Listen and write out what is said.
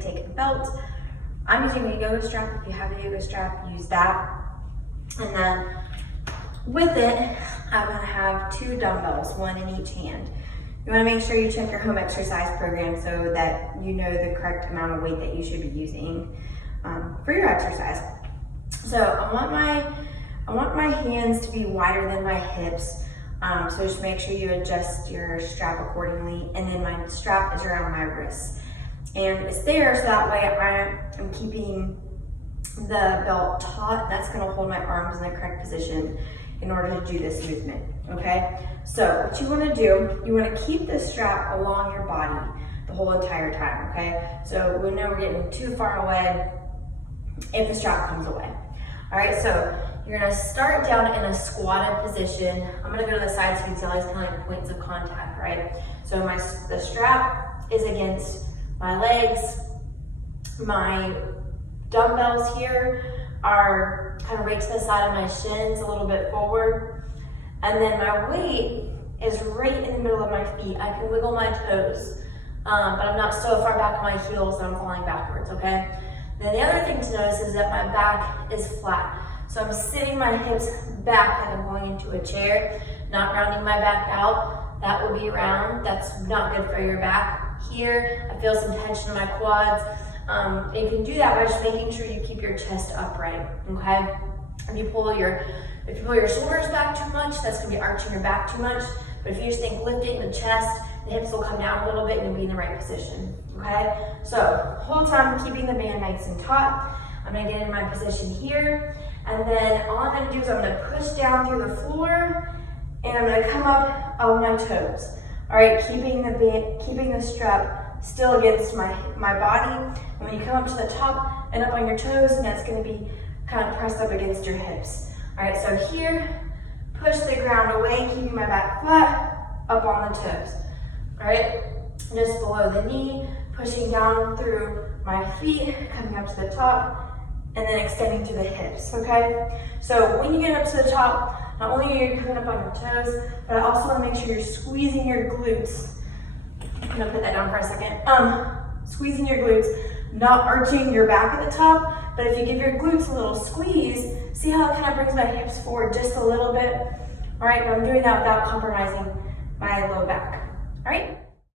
gonna take a belt. I'm using a yoga strap. If you have a yoga strap, use that. And then with it, I'm gonna have 2 dumbbells, 1 in each hand. You wanna make sure you check your home exercise program so that you know the correct amount of weight that you should be using for your exercise. So I want my hands to be wider than my hips. So just make sure you adjust your strap accordingly. And then my strap is around my wrists. And it's there so that way I'm keeping the belt taut. That's gonna hold my arms in the correct position in order to do this movement, okay? So what you wanna do, you wanna keep this strap along your body the whole entire time, okay? So we know we're getting too far away if the strap comes away. All right, so you're gonna start down in a squatted position. I'm gonna go to the side so you can see all these kind of like points of contact, right? So the strap is against my legs. My dumbbells here are kind of right to the side of my shins, a little bit forward. And then my weight is right in the middle of my feet. I can wiggle my toes, but I'm not so far back on my heels that I'm falling backwards, okay? Then the other thing to notice is that my back is flat. So I'm sitting my hips back like I'm going into a chair, not rounding my back out. That will be round. That's not good for your back. Here, I feel some tension in my quads. You can do that by just making sure you keep your chest upright, okay? If you pull your shoulders back too much, that's gonna be arching your back too much. But if you just think lifting the chest, the hips will come down a little bit and you'll be in the right position, okay? So, whole time keeping the band nice and taut. I'm gonna get in my position here, and then all I'm gonna do is I'm gonna push down through the floor, and I'm gonna come up on my toes. All right, keeping the strap still against my body. And when you come up to the top and up on your toes, and that's gonna be kind of pressed up against your hips. All right, so here, push the ground away, keeping my back flat, up on the toes. All right, just below the knee, pushing down through my feet, coming up to the top, and then extending to the hips, okay? So when you get up to the top, not only are you coming up on your toes, but I also wanna make sure you're squeezing your glutes. I'm gonna put that down for a second. Squeezing your glutes, not arching your back at the top, but if you give your glutes a little squeeze, see how it kind of brings my hips forward just a little bit? All right, but I'm doing that without compromising my low back. All right?